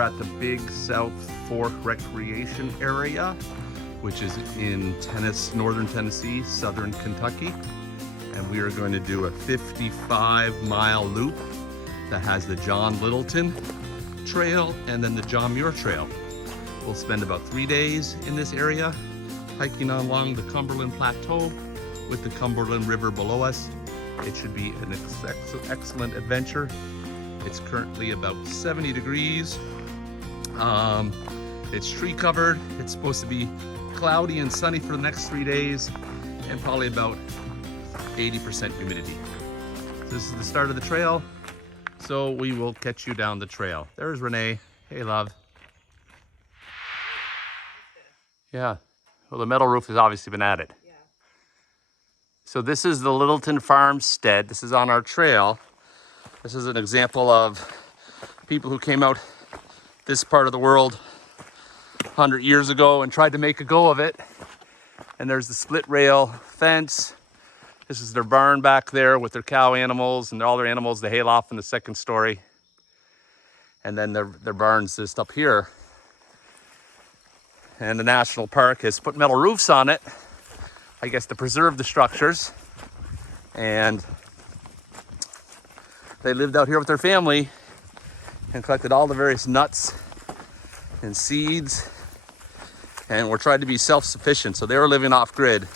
are at the Big South Fork Recreation Area, which is in northern Tennessee, southern Kentucky. And we are going to do a 55-mile loop that has the John Littleton Trail and then the John Muir Trail. We'll spend about 3 days in this area, hiking along the Cumberland Plateau with the Cumberland River below us. It should be an excellent adventure. It's currently about 70 degrees. It's tree covered. It's supposed to be cloudy and sunny for the next 3 days and probably about 80% humidity. This is the start of the trail, so we will catch you down the trail. There's Renee. Hey, love. Yeah. Well, the metal roof has obviously been added. Yeah. So this is the Littleton Farmstead. This is on our trail. This is an example of people who came out this part of the world 100 years ago and tried to make a go of it. And there's the split rail fence. This is their barn back there with their cow animals and all their animals they hail off in the second story. And then their barn's just up here. And the national park has put metal roofs on it, I guess to preserve the structures. And they lived out here with their family and collected all the various nuts and seeds, and were trying to be self-sufficient. So they were living off grid,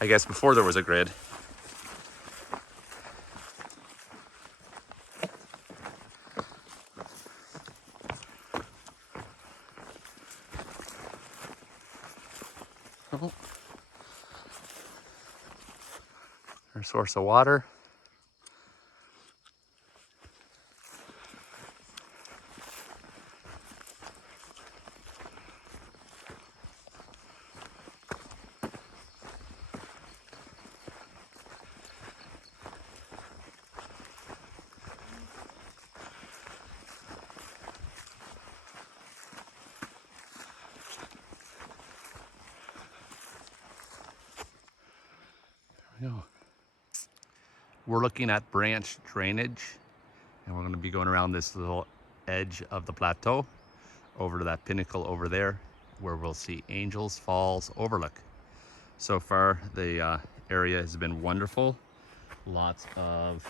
I guess, before there was a grid. Oh. Their source of water. We're looking at branch drainage, and we're going to be going around this little edge of the plateau over to that pinnacle over there where we'll see Angels Falls Overlook. So far the area has been wonderful. Lots of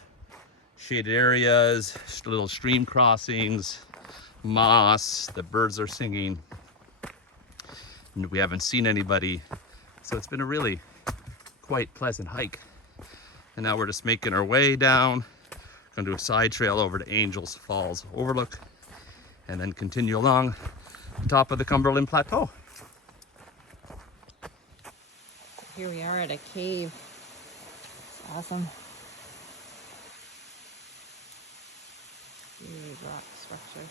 shaded areas, little stream crossings, moss, the birds are singing. And we haven't seen anybody, so it's been a really quite pleasant hike. And now we're just making our way down. Gonna do a side trail over to Angels Falls Overlook and then continue along the top of the Cumberland Plateau. Here we are at a cave. It's awesome. Huge rock structure.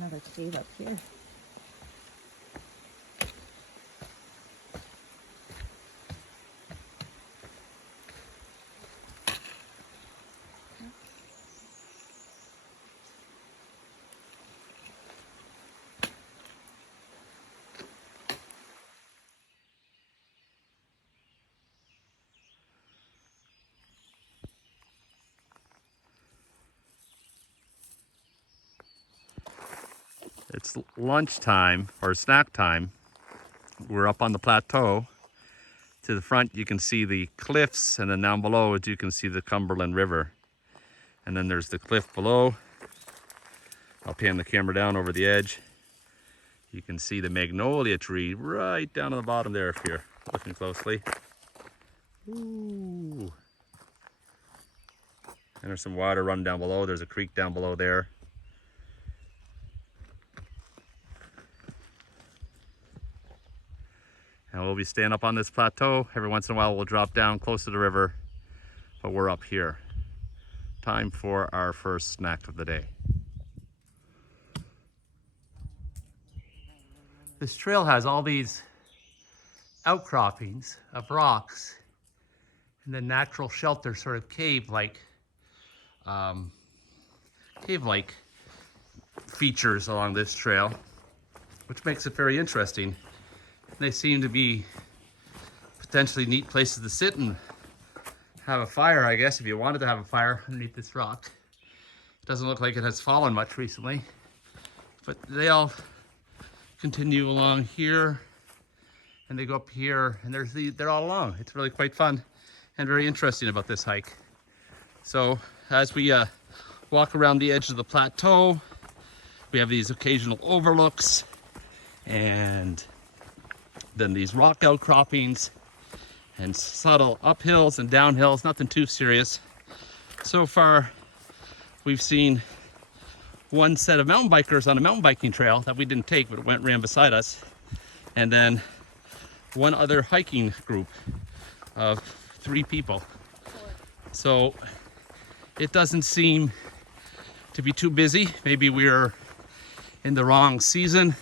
Another cave up here. It's lunchtime or snack time. We're up on the plateau. To the front, you can see the cliffs, and then down below, you can see the Cumberland River. And then there's the cliff below. I'll pan the camera down over the edge. You can see the magnolia tree right down on the bottom there if you're looking closely. Ooh. And there's some water running down below. There's a creek down below there. And we'll be staying up on this plateau. Every once in a while we'll drop down close to the river, but we're up here. Time for our first snack of the day. This trail has all these outcroppings of rocks and then natural shelter, sort of cave-like features along this trail, which makes it very interesting. They seem to be potentially neat places to sit and have a fire, I guess, if you wanted to have a fire underneath this rock. It doesn't look like it has fallen much recently, but they all continue along here and they go up here, and they're all along. It's really quite fun and very interesting about this hike. So as we walk around the edge of the plateau, we have these occasional overlooks and then these rock outcroppings and subtle uphills and downhills, nothing too serious. So far, we've seen one set of mountain bikers on a mountain biking trail that we didn't take, but it ran beside us. And then one other hiking group of 3 people. So it doesn't seem to be too busy. Maybe we're in the wrong season,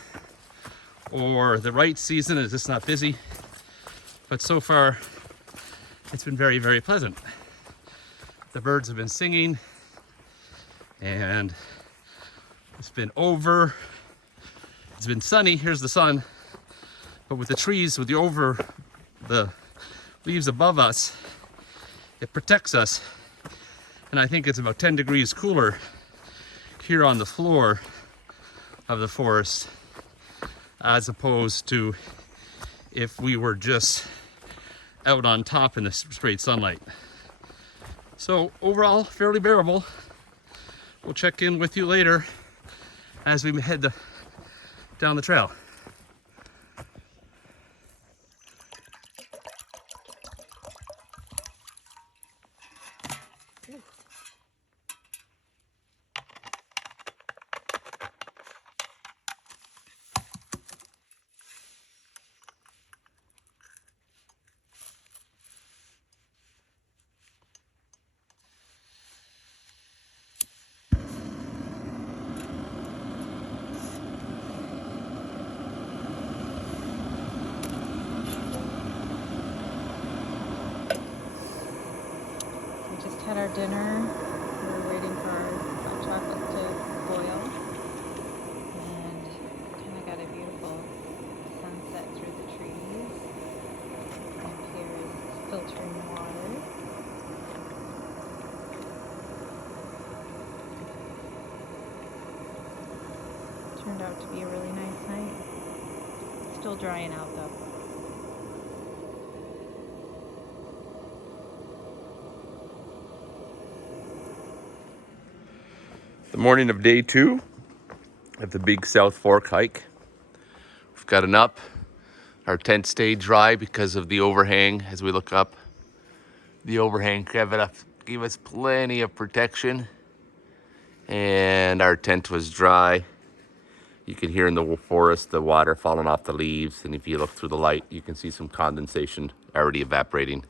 or the right season is just not busy. But so far, it's been very, very pleasant. The birds have been singing, and it's been sunny. Here's the sun. But with the trees, with the leaves above us, it protects us. And I think it's about 10 degrees cooler here on the floor of the forest, as opposed to if we were just out on top in the straight sunlight. So overall, fairly bearable. We'll check in with you later as we head down the trail. Had our dinner. We were waiting for our hot chocolate to boil, and kind of got a beautiful sunset through the trees. Up here is filtering water. Turned out to be a really nice night. Still drying out though. The morning of day 2 of the Big South Fork hike. We've gotten up. Our tent stayed dry because of the overhang as we look up. The overhang gave us plenty of protection, and our tent was dry. You can hear in the forest the water falling off the leaves, and if you look through the light, you can see some condensation already evaporating.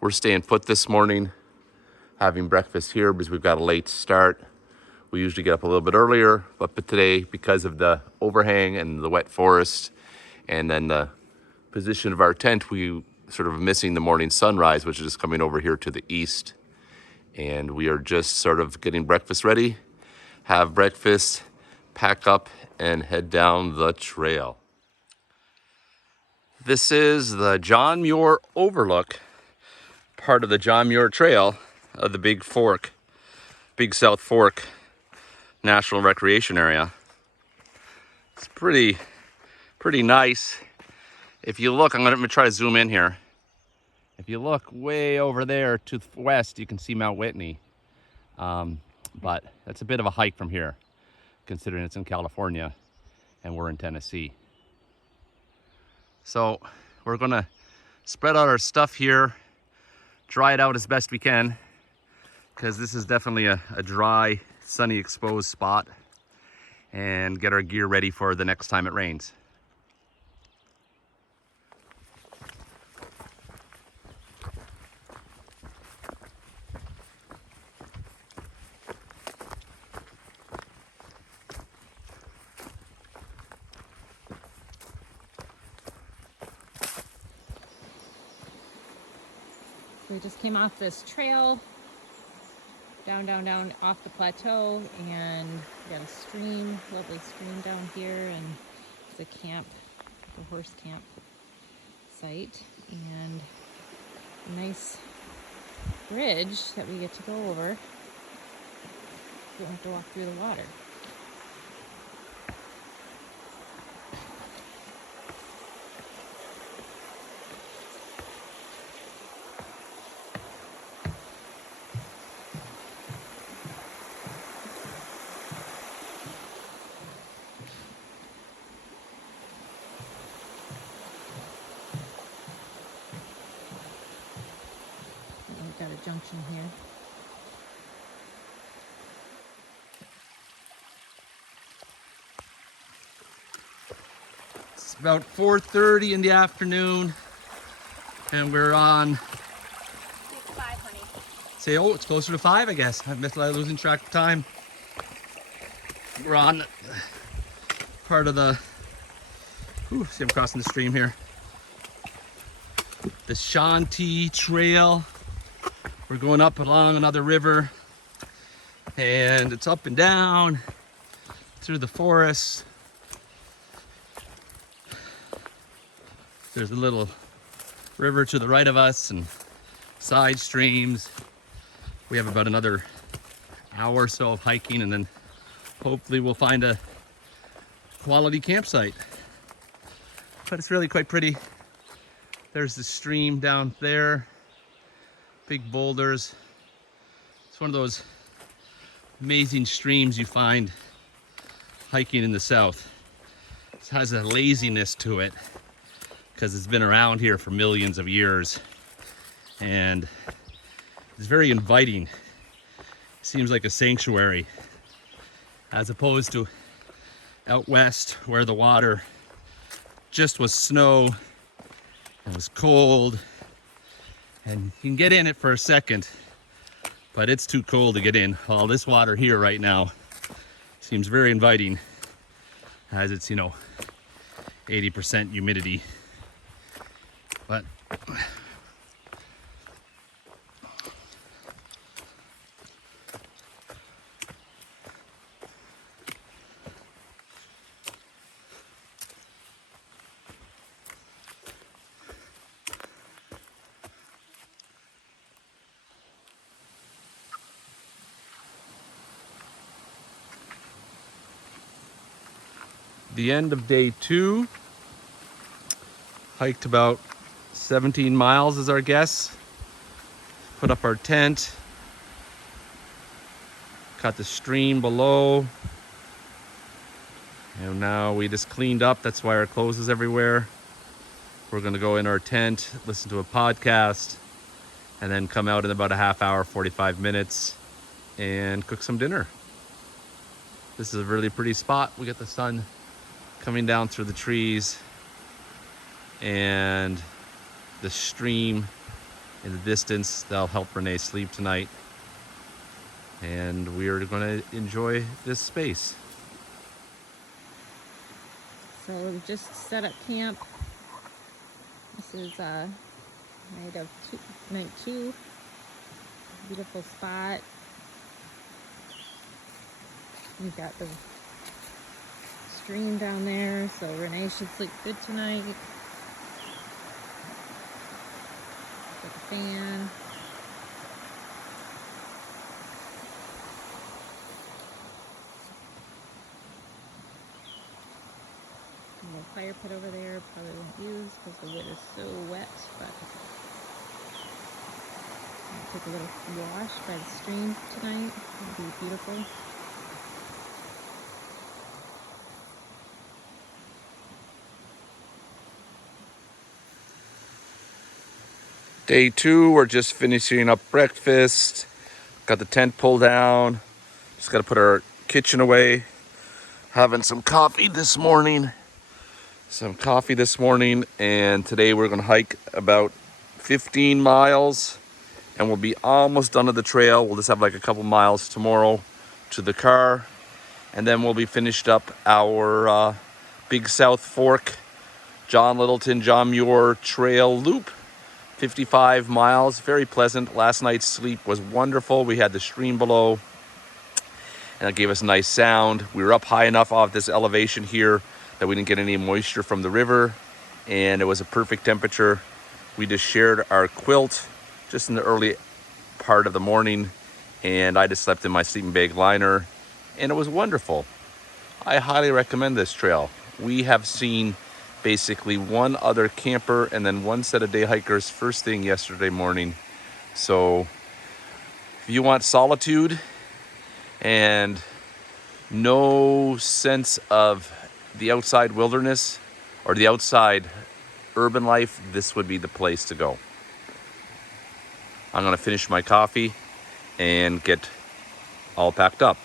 We're staying put this morning, having breakfast here because we've got a late start. We usually get up a little bit earlier, but today, because of the overhang and the wet forest and then the position of our tent, we sort of missing the morning sunrise, which is coming over here to the east. And we are just sort of getting breakfast ready, have breakfast, pack up, and head down the trail. This is the John Muir Overlook, part of the John Muir Trail of the Big South Fork National Recreation Area. It's pretty nice. If you look, I'm gonna try to zoom in here. If you look way over there to the west, you can see Mount Whitney. But that's a bit of a hike from here, considering it's in California and we're in Tennessee. So we're gonna spread out our stuff here, dry it out as best we can, because this is definitely a dry, sunny, exposed spot, and get our gear ready for the next time it rains. So we just came off this trail, down off the plateau, and we got a stream, lovely stream down here, and it's a camp, like a horse camp site, and a nice bridge that we get to go over. We don't have to walk through the water. We've got a junction here. It's about 4:30 in the afternoon, and we're on. It's 5, honey. Say, oh, it's closer to 5, I guess. I'm losing track of time. We're on part of the. Ooh, see, I'm crossing the stream here. The Shanti Trail. We're going up along another river, and it's up and down through the forest. There's a little river to the right of us and side streams. We have about another hour or so of hiking, and then hopefully we'll find a quality campsite. But it's really quite pretty. There's the stream down there, big boulders. It's one of those amazing streams you find hiking in the south. It has a laziness to it because it's been around here for millions of years, and it's very inviting. Seems like a sanctuary, as opposed to out west where the water just was snow and was cold, and you can get in it for a second, but it's too cold to get in. All this water here right now seems very inviting, as it's, 80% humidity. But the end of day 2, hiked about 17 miles is our guess. Put up our tent, got the stream below, and now we just cleaned up. That's why our clothes is everywhere. We're gonna go in our tent, listen to a podcast, and then come out in about a half hour, 45 minutes, and cook some dinner. This is a really pretty spot. We get the sun coming down through the trees, and the stream in the distance. That'll help Renee sleep tonight, and we are going to enjoy this space. So we just set up camp. This is night 2. Beautiful spot. We've got the stream down there, so Renee should sleep good tonight. Got the fan. A little fire pit over there, probably won't use because the wood is so wet, but Take a little wash by the stream tonight. It'll be beautiful. Day 2, we're just finishing up breakfast. Got the tent pulled down. Just got to put our kitchen away. Having some coffee this morning. And today we're going to hike about 15 miles. And we'll be almost done with the trail. We'll just have like a couple miles tomorrow to the car. And then we'll be finished up our Big South Fork, John Littleton, John Muir Trail Loop. 55 miles, very pleasant. Last night's sleep was wonderful. We had the stream below and it gave us a nice sound. We were up high enough off this elevation here that we didn't get any moisture from the river, and it was a perfect temperature. We just shared our quilt just in the early part of the morning, and I just slept in my sleeping bag liner, and it was wonderful. I highly recommend this trail. We have seen basically one other camper and then one set of day hikers first thing yesterday morning. So if you want solitude and no sense of the outside wilderness or the outside urban life, this would be the place to go. I'm gonna finish my coffee and get all packed up.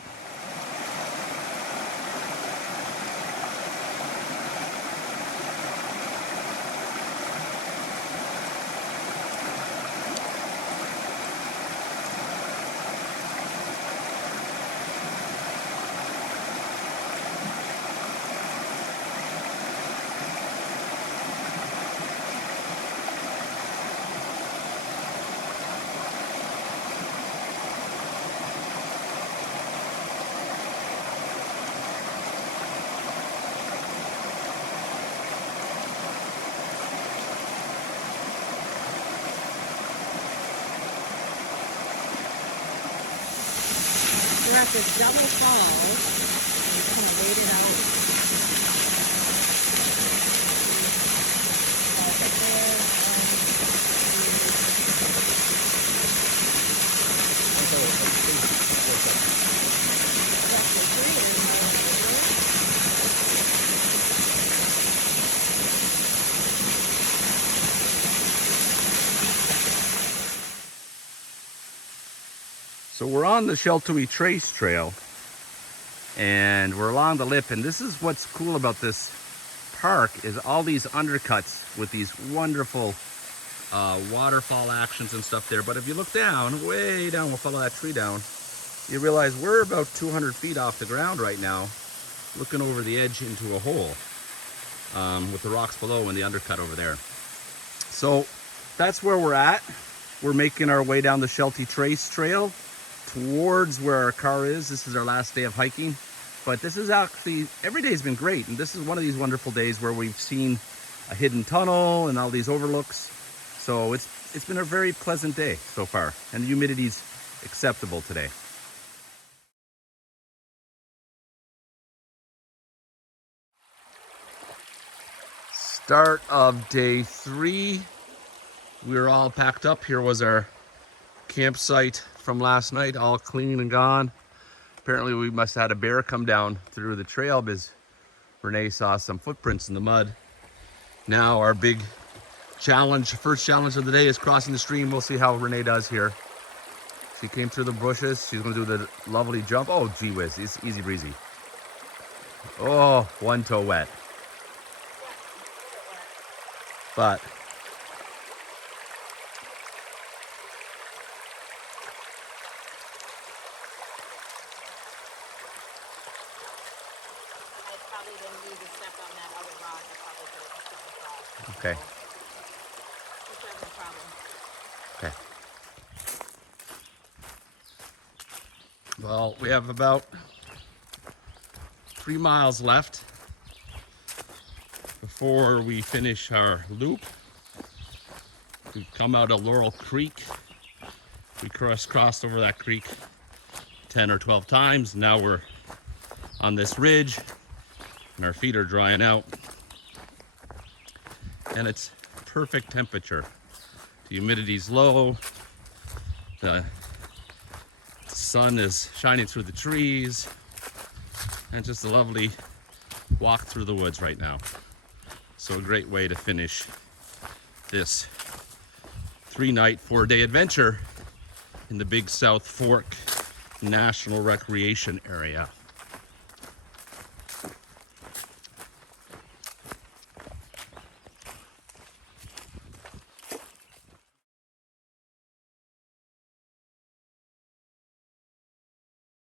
We're at this double falls. We kind of waited out. Right there, So we're on the Sheltowee Trace Trail, and we're along the lip, and this is what's cool about this park is all these undercuts with these wonderful waterfall actions and stuff there. But if you look down, way down, we'll follow that tree down, you realize we're about 200 feet off the ground right now, looking over the edge into a hole with the rocks below and the undercut over there. So that's where we're at. We're making our way down the Sheltowee Trace Trail towards where our car is. This is our last day of hiking, but this is actually, every day's been great, and this is one of these wonderful days where we've seen a hidden tunnel and all these overlooks. So it's been a very pleasant day so far, and the humidity's acceptable today. Start of day 3. We were all packed up. Here was our campsite from last night, all clean and gone. Apparently we must have had a bear come down through the trail because Renee saw some footprints in the mud. Now our big challenge, first challenge of the day, is crossing the stream. We'll see how Renee does here. She came through the bushes. She's gonna do the lovely jump. Oh, gee whiz, it's easy breezy. Oh, one toe wet. But okay. Okay. Well, we have about 3 miles left before we finish our loop. We've come out of Laurel Creek. We crossed over that creek 10 or 12 times. Now we're on this ridge and our feet are drying out. And it's perfect temperature. The humidity's low. The sun is shining through the trees, and just a lovely walk through the woods right now. So a great way to finish this 3-night, 4-day adventure in the Big South Fork National Recreation Area.